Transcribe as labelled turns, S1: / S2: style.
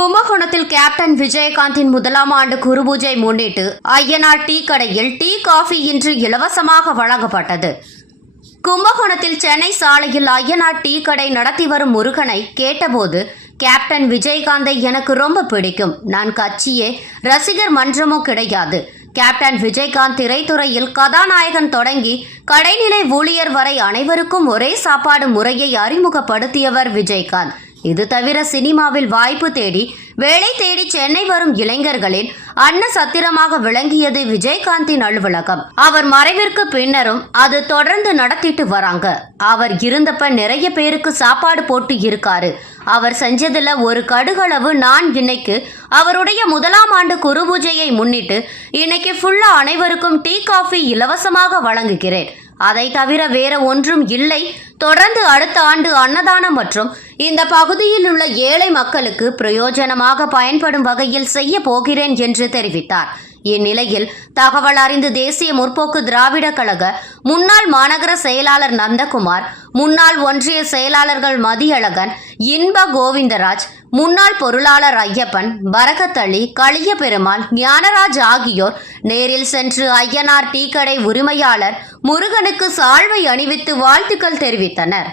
S1: கும்பகோணத்தில் கேப்டன் விஜயகாந்தின் முதலாம் ஆண்டு குருபூஜை முன்னிட்டு ஐயனார் டீ கடையில் டீ காஃபி இன்று இலவசமாக வழங்கப்பட்டது. கும்பகோணத்தில் சென்னை சாலையில் ஐயனார் டீ கடை நடத்தி வரும் முருகனை கேட்டபோது கேப்டன் விஜயகாந்தை எனக்கு ரொம்ப பிடிக்கும். நான் கட்சியே ரசிகர் மன்றமோ கிடையாது கேப்டன் விஜயகாந்த் திரைத்துறையில் கதாநாயகன் தொடங்கி கடைநிலை ஊழியர் வரை அனைவருக்கும் ஒரே சாப்பாடு முறையை அறிமுகப்படுத்தியவர் விஜயகாந்த். இது தவிர சினிமாவில் வாய்ப்பு தேடி வேலை தேடி சென்னை வரும் இளைஞர்களின் அன்ன சத்திரமாக விளங்கியது விஜயகாந்தின் அலுவலகம். அவர் மறைவிற்கு பின்னரும் அது தொடர்ந்து நடத்திட்டு வராங்க. அவர் இருந்தப்ப நிறைய பேருக்கு சாப்பாடு போட்டு இருக்காரு. அவர் செஞ்சதுல ஒரு கடுகளவு நான் இன்னைக்கு அவருடைய முதலாம் ஆண்டு குருபூஜையை முன்னிட்டு இன்னைக்கு ஃபுல்லா அனைவருக்கும் டீ காஃபி இலவசமாக வழங்குகிறேன். அதை தவிர வேற ஒன்றும் இல்லை. தொடர்ந்து அடுத்த ஆண்டு அன்னதானம் மற்றும் இந்த பகுதியில் உள்ள ஏழை மக்களுக்கு பிரயோஜனமாக பயன்படும் வகையில் செய்ய போகிறேன் என்று தெரிவித்தார். இந்நிலையில் தகவல் அறிந்து தேசிய முற்போக்கு திராவிட கழக முன்னாள் மாநகர செயலாளர் நந்தகுமார் முன்னாள் ஒன்றிய செயலாளர்கள் மதியழகன் இன்ப கோவிந்தராஜ் முன்னாள் பொருளாளர் ஐயப்பன் பரகத்தளி களிய பெருமாள் ஞானராஜ் ஆகியோர் நேரில் சென்று ஐயனார் டீக்கடை உரிமையாளர் முருகனுக்கு சால்வை அணிவித்து வாழ்த்துக்கள் தெரிவித்தனர்.